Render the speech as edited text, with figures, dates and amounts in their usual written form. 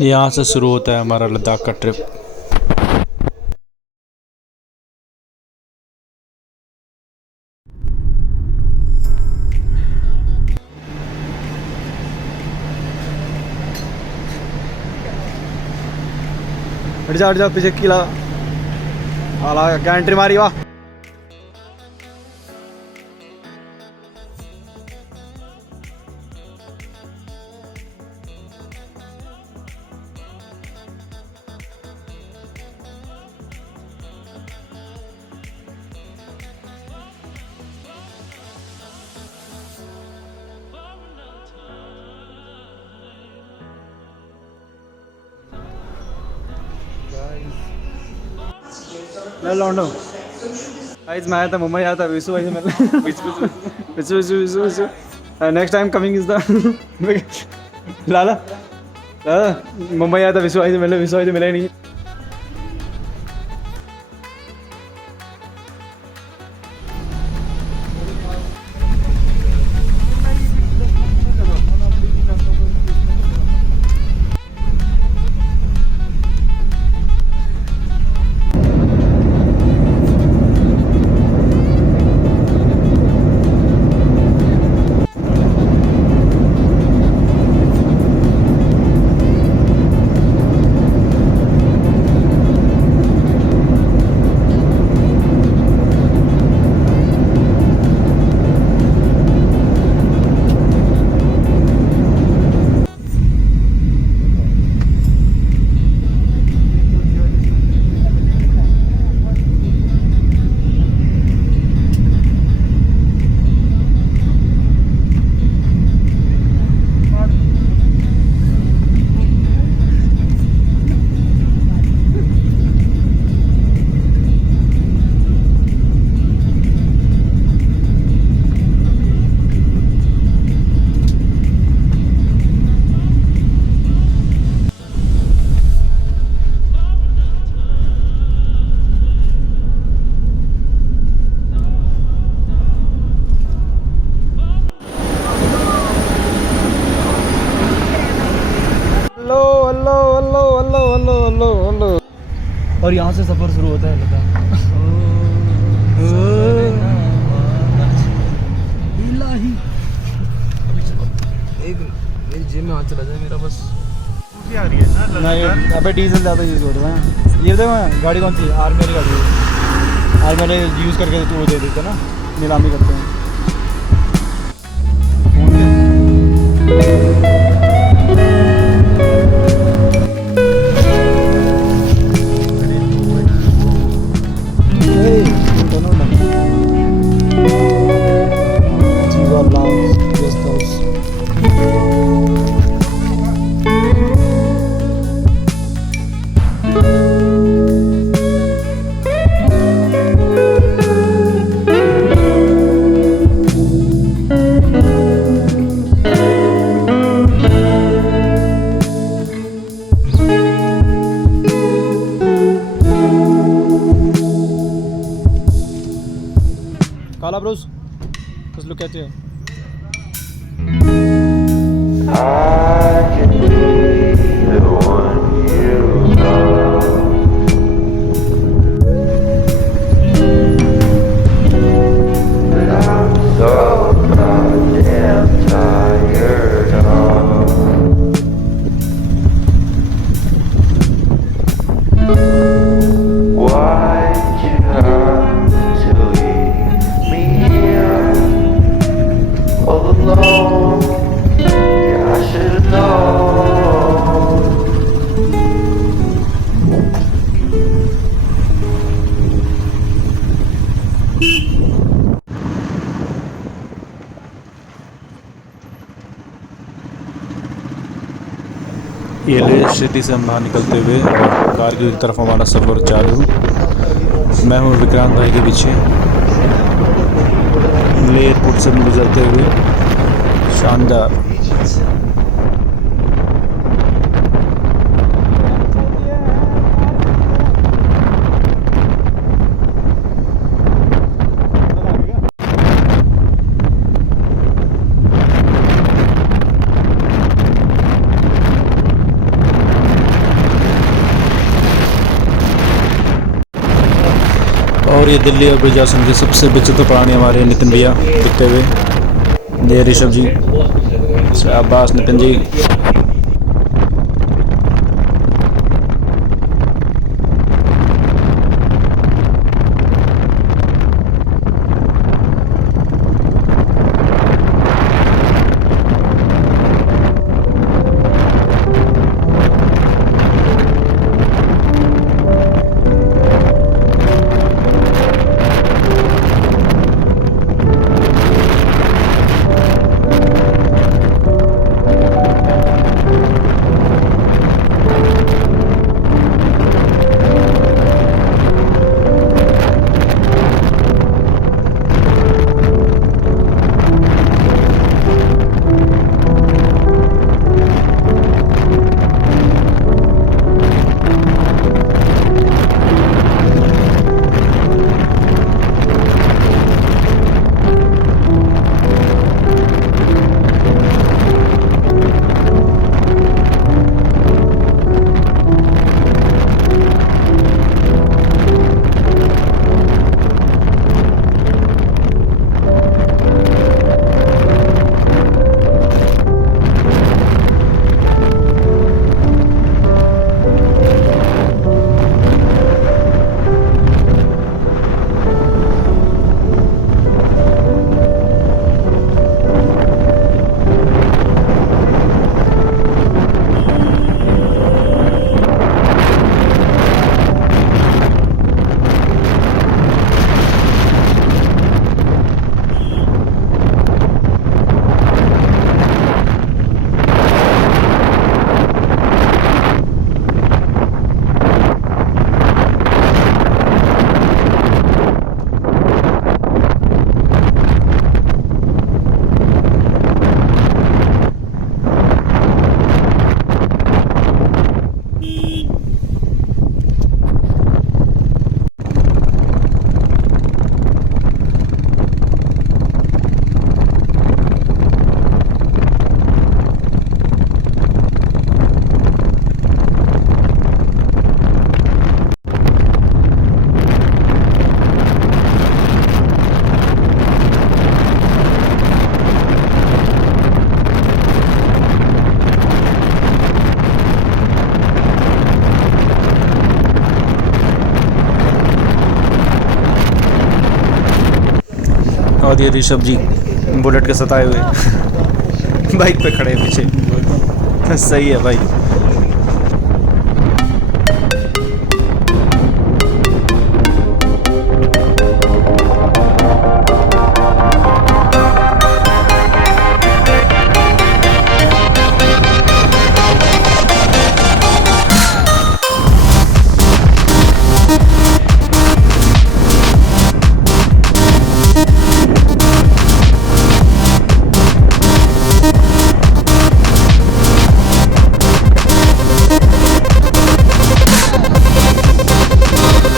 यहाँ से शुरू होता है हमारा लद्दाख का ट्रिप। हट जा पीछे किला आला क्या एंट्री मारी वाह। मैं लौंडो गाइस, मैं आया था मुंबई, आया था विशु भाई से मिलने। Vishu next time coming is the Lala Mumbai आया था विशु भाई से मिलने, विशु भाई से मिले नहीं। और यहाँ से सफर शुरू होता है लद्दाख। एक मेरी जेब में हाथ चला जाए मेरा बस। आ रही है ना नहीं, अबे डीजल ज़्यादा यूज़ हो रहा है। ये देखो गाड़ी कौन सी है, आर्मी वाली गाड़ी है। आर्मी वाले यूज़ करके तो वो दे देते ना, नीलामी करते हैं। Kala bros, just look at you. I can be the one you love. But I'm so goddamn tired of. Why'd you have to leave me here all alone? Yeah, I should've known. ये ले city से हम बाहर निकलते हुए और कारगिल की तरफ हमारा सफ़र चालू। मैं हूँ विक्रांत भाई के पीछे। ले एयरपोर्ट से गुजरते हुए शानदार। और ये दिल्ली और ब्रिजासन के सबसे विचित्र प्राणी हमारे नितिन भैया दिखते हुए। ये ऋषभ जी, शाबाश नितिन जी। और ये ऋषभ जी बुलेट के सताए हुए बाइक पे खड़े हैं पीछे। सही है भाई।